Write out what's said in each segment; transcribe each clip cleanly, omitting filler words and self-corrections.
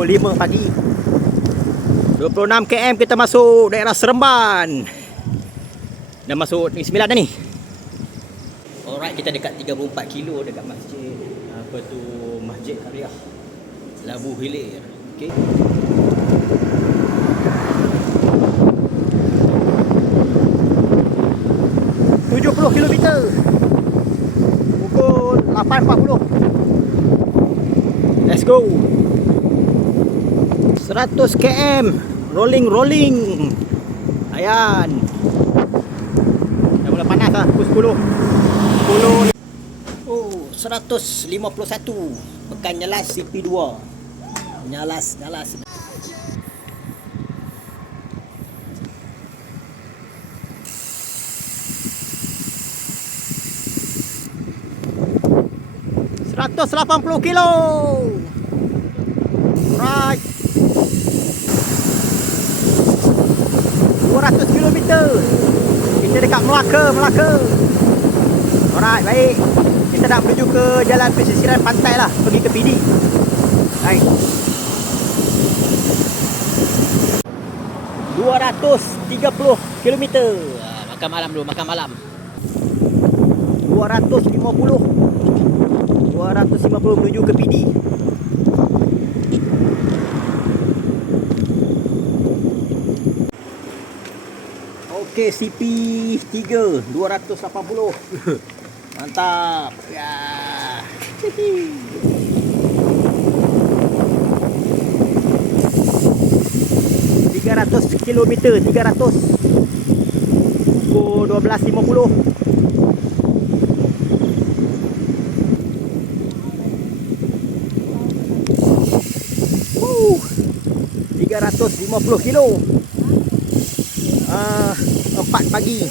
pukul 5 pagi. 26 km kita masuk daerah Seremban. Dah masuk Negeri Sembilan dah ni. Alright, kita dekat 34 kilo dekat masjid Masjid Qaryah Labu Hilir. Okey. Kilometer. Pukul 8.40. Let's go. 100 km rolling. Ayan. Dah mula panas lah. Pukul 10. Oh, 151. Pekan nyalas CP2. Nyalas. 180 kilo. Right. 200 kilometer. Kita dekat Melaka. Alright, baik. Kita nak menuju ke jalan pesisiran pantai lah, pergi ke PD. Baik. 230 kilometer. Makan malam dulu, makan malam. 250 menuju ke PD. Okey, CP3 280. Mantap. Ya. 300 kilometer, 300. Pukul 12.50. 350 kilo. 4 pagi.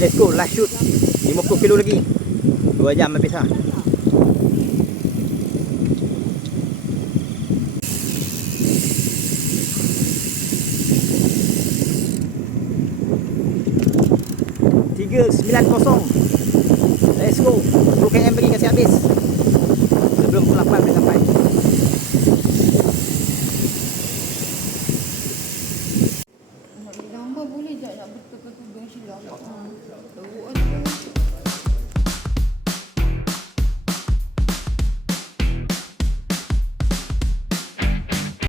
Let's go, last shoot. 50 kilo lagi. 2 jam habis lah. Let's go. 10 km lagi kasi habis. Sebelum pukul 8 boleh sampai.